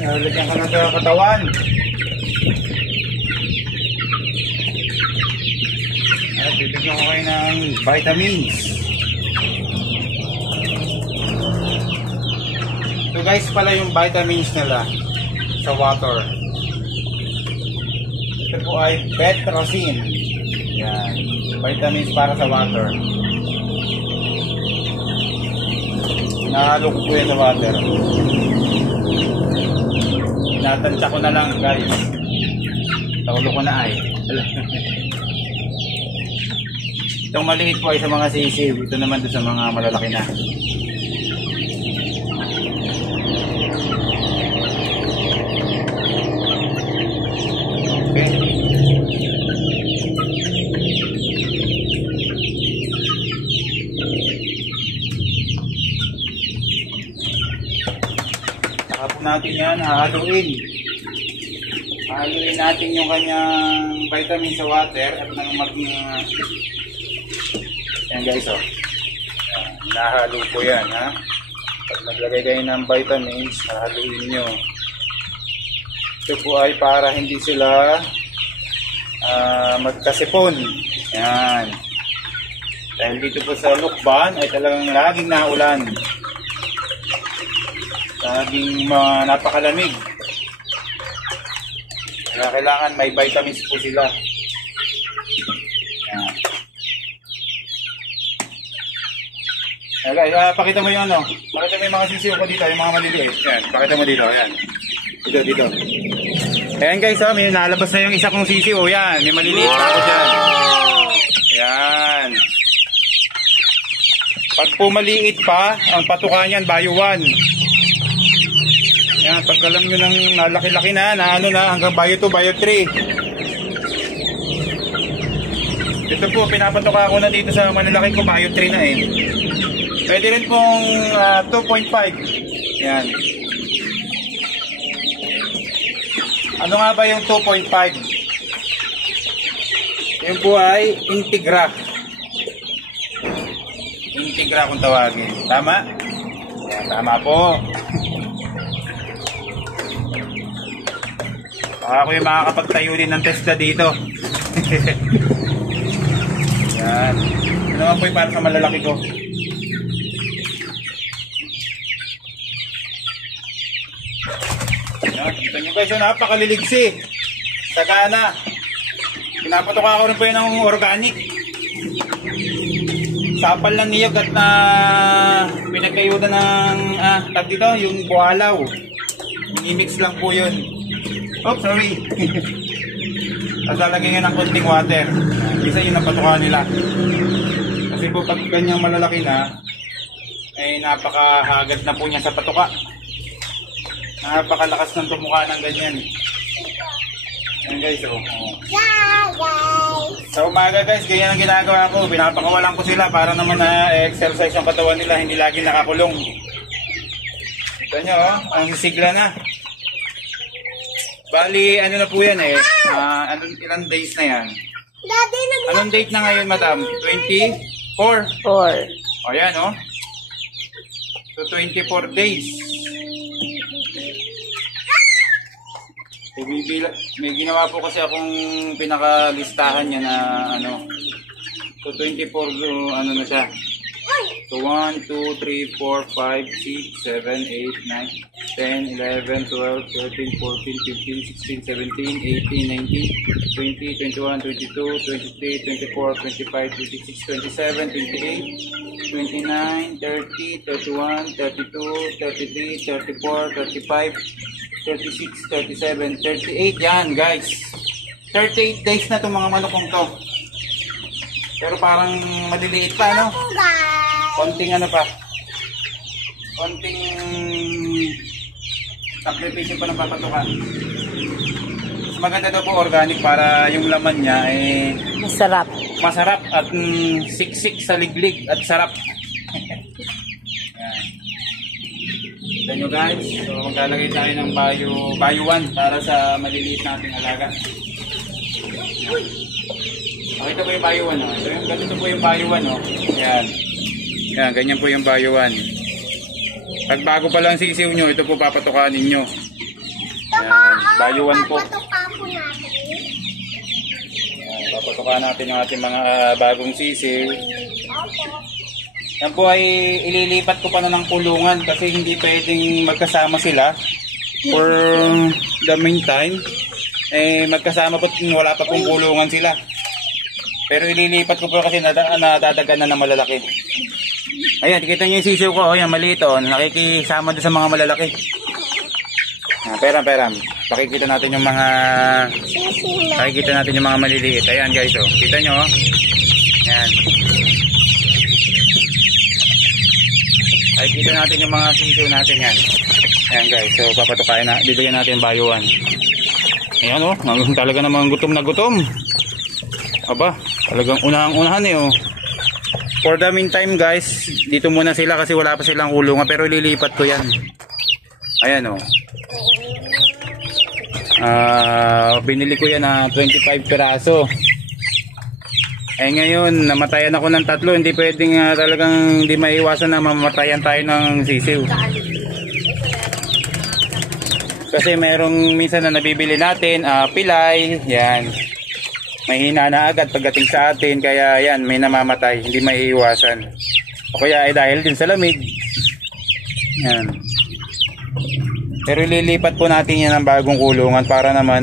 Lalagyan ka na sa katawan. At bibigyan ko kayo ng vitamins. So guys, pala yung vitamins nila sa water. Ito po ay betracin. Yan. Vitamins para sa water. Nahalo ko po yan sa water. Tinatansya ko na lang guys. Tawalo ko na ay. Itong maliit po ay sa mga sisiw. Ito naman doon sa mga malalaki na. Okay. Saka po natin yan hahaluin. Hahaluin natin yung kanyang vitamin sa water at nang yan guys, oh. Nahalo po yan, ha. Pag naglagay kayo ng vitamins, hahaluin nyo. Ito po ay para hindi sila magkasipon. Yan. Dahil dito po sa Lukban ay talagang laging naulan. Laging napakalamig. Kaya kailangan may vitamins po sila. Yan. Okay, pakita mo yung ano. Pakita mo yung mga sisiw ko dito, yung mga maliliit. Yan, pakita mo dito, yan. Dito. Ayan guys, oh, may nalabas na yung isa kong sisiw. Yan, may maliliit na ako dyan. Yan. Pag pumaliit pa, ang patuka niyan, bayo 1. Yan, pag alam nyo ng nalaki-laki na, ano na, hanggang bayo 2, bayo 3. Ito po, pinapatuka ko na dito sa malalaki ko, bayo 3 na eh. Pwede rin pong 2.5. Yan. Ano nga ba yung 2.5? Yung po ay Integra. Integra kung tawagin. Tama? Yan, tama po. Baka ako yung makakapagtayo din ng testa dito. Yan. Ano nga po yung para sa malalaki ko? Kita nyo guys, napakaliligsi. Sagana. Pinapatuka ko rin po yun ng organic. Sapal ng niyog at na pinagkayudan ng tag dito, yung buhalaw. I-mix lang po yun. Oops, sorry. Tapos lalagyan ng konting water. Isa yun ang patuka nila. Kasi po pag ganyang malalaki na, ay napakahagad na po niya sa patuka. Napakalakas ng tumukha ng ganyan. Yan guys, oh. Sa umaga guys, ganyan ang ginagawa ko. Pinapakawalan ko sila para naman na-exercise ang katawan nila, hindi lagi nakakulong. Ito nyo, oh, ang sisigla na. Bali, ano na po yan eh. Ilang days na yan? Anong date na ngayon, madam? 24? 4. O yan, oh. So, 24 days. May ginawa po kasi akong pinakalistahan niya na ano. So 24 ano na siya. So 1, 2, 3, 4, 5, 6, 7, 8, 9, 10, 11, 12, 13, 14, 15, 16, 17, 18, 19, 20, 21, 22, 23, 24, 25, 26, 27, 28, 29, 30, 31, 32, 33, 34, 35, 36, 37, 38. Yan guys. 38 days na itong mga manokong to. Pero parang maliliit pa, no? Konting ano pa. Konting sakripisyo pa ng papatukan. Mas maganda daw po organic para yung laman niya eh Masarap. masarap at siksik sa liglig at sarap. Yan. Tignan nyo guys, so maglalagay tayo ng bayo 1 para sa maliliit nating alaga. Ito po yung bayo 1, oh. Ganito po yung bayo 1, oh. Yan. Yan, ganyan po yung bayo 1. Pag bago pa lang sisiw nyo, ito po papatukanin nyo. Bayuan po. Papatuka po natin. Papatukan natin ang ating mga bagong sisiw. Opo. Yan po ay ililipat ko pa na ng kulungan kasi hindi pwedeng magkasama sila for the meantime. Magkasama po, wala pa pong kulungan sila. Pero ililipat ko po kasi nadadagan na ng malalaki. Ayan, kita niyo yung sisiw ko. Ayan, maliit o. Nakikisama doon sa mga malalaki. Peram. Pakikita natin yung mga... Pakikita natin yung mga maliliit. Ayan guys o. Kita nyo o. Ayan. Pakikita natin yung mga sisiw natin yan. Ayan guys. So papatukayan na. Bibigyan natin bayuan. Ayan o. Talaga namang gutom na gutom. Aba. Talagang unahan eh o. For the meantime guys, dito muna sila kasi wala pa silang kulungan pero ililipat ko yan. Ayan o. Binili ko yan na 25 piraso. Ngayon, namatayan ako ng 3. Hindi pwedeng talagang hindi maiwasan na mamatayan tayo ng sisiw. Kasi merong minsan na nabibili natin, pilay, yan. Mahina na agad pagdating sa atin, kaya yan, may namamatay, hindi maiiwasan. O kaya ay dahil din sa lamig. Yan. Pero ililipat po natin yan ng bagong kulungan para naman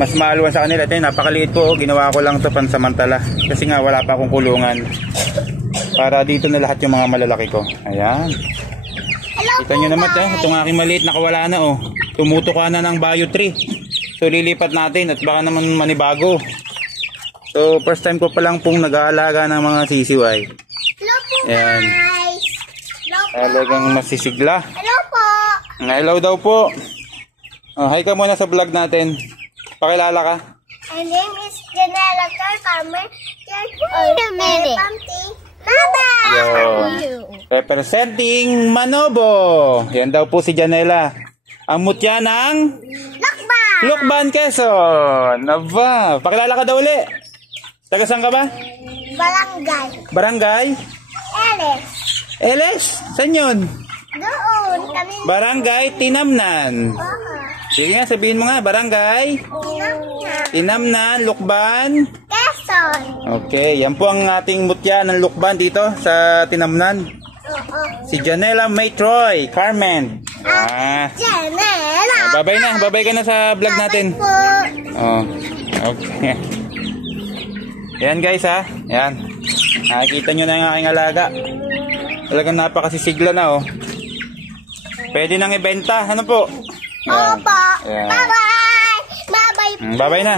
mas maaluan sa kanila. Ito napakaliit po, ginawa ko lang ito pansamantala. Kasi nga wala pa akong kulungan. Para dito na lahat yung mga malalaki ko. Ayan. Kita nyo naman itong aking maliit nakawala na oh. Tumutok na ng bio tree. So lilipat natin at baka naman manibago. So first time ko pa lang pong nag-aalaga ng mga sisiw ay. Hello po ayan. Guys. Hello po. Talagang masisigla. Hello po. Hello daw po. Hi ka muna sa vlog natin. Pakilala ka. My name is Janela Farmer. Wait a minute. Representing Manobo. Yan daw po si Janela. Ang mutya ng Lukban, Quezon. Aba, pakilala ka daw uli. Taga saan ka ba? Barangay. Barangay? Eles. Eles? Saan yun? Doon. Kami. Barangay Tinamnan. Sige nga, sabihin mo nga. Barangay Tinamnan, Lukban. Quezon. Okay, yan po ang ating mutya ng Lukban dito sa Tinamnan. Si Janela May Troy Carmen. Janela. Babay ka na sa vlog natin. Po. Okay. Yan guys ha. Yan. Nakikita nyo na yung aking alaga. Talagang napakasisigla na oh. Pwede nang ibenta. Ano po? Opo. Yan. Bye-bye. Bye-bye. Bye-bye na.